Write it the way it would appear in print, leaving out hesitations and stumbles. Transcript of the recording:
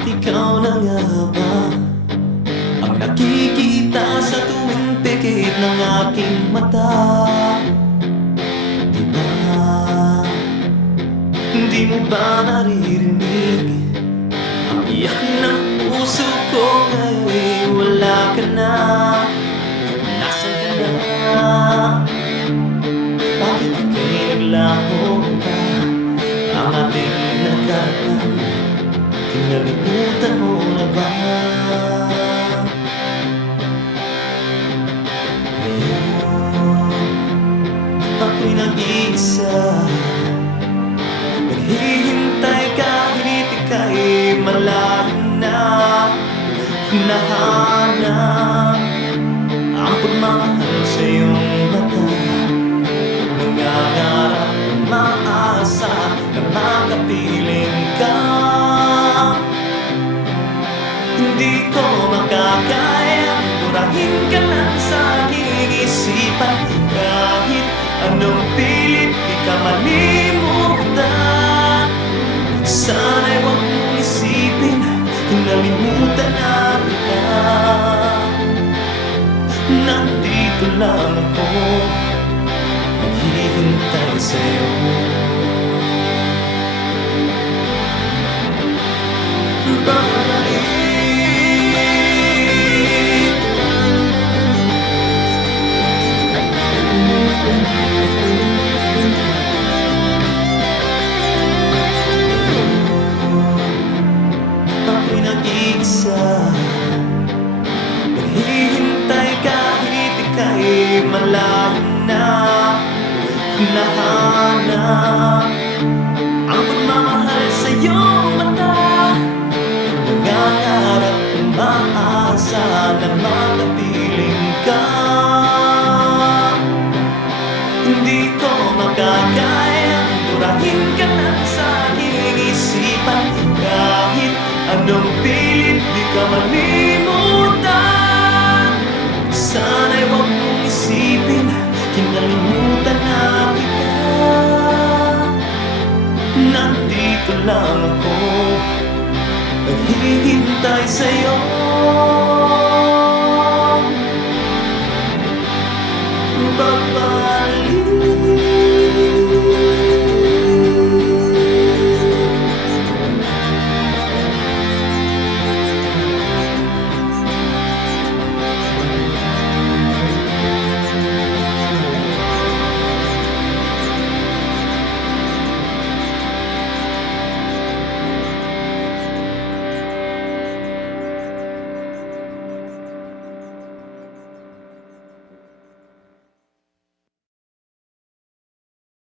Bakit ikaw na nga ba ang nakikita sa tuwing pikit ng aking mata? Di ba, hindi mo ba naririnig ang iyak ng puso ko ngayon'y wala ka na? Nasaan ka na? Bakit ika'y naglaho ba ang ating nakaraan? Kinalimutan mo na ba? Ngayon, ako'y nag-iisa, naghihintay kahit ika'y malayo na. Hinahanap ang pagmamahal sa iyong mata, nangangarap, umaasa na makapiling ka. Hindi ko makakaya burahin ka lang sa aking isipan. Kahit anong pilit di ka malimutan. Sana'y huwag mong isipin kinalimutan na kita. Nandito lang ako, naghihintay sa'yo. Babalik. Ako'y nag-iisa, naghihintay kahit ika'y malayo na. Hinahanap ang pagmamahal sa iyong mata, nangangarap, umaasa na makapiling ka. Hindi ko makakaya burahin ka lang sa aking isipan. Kahit anong pilit di ka malimutan. Sana'y huwag mong isipin kinalimutan na kita. Nandito lang ako, naghihintay sa'yo.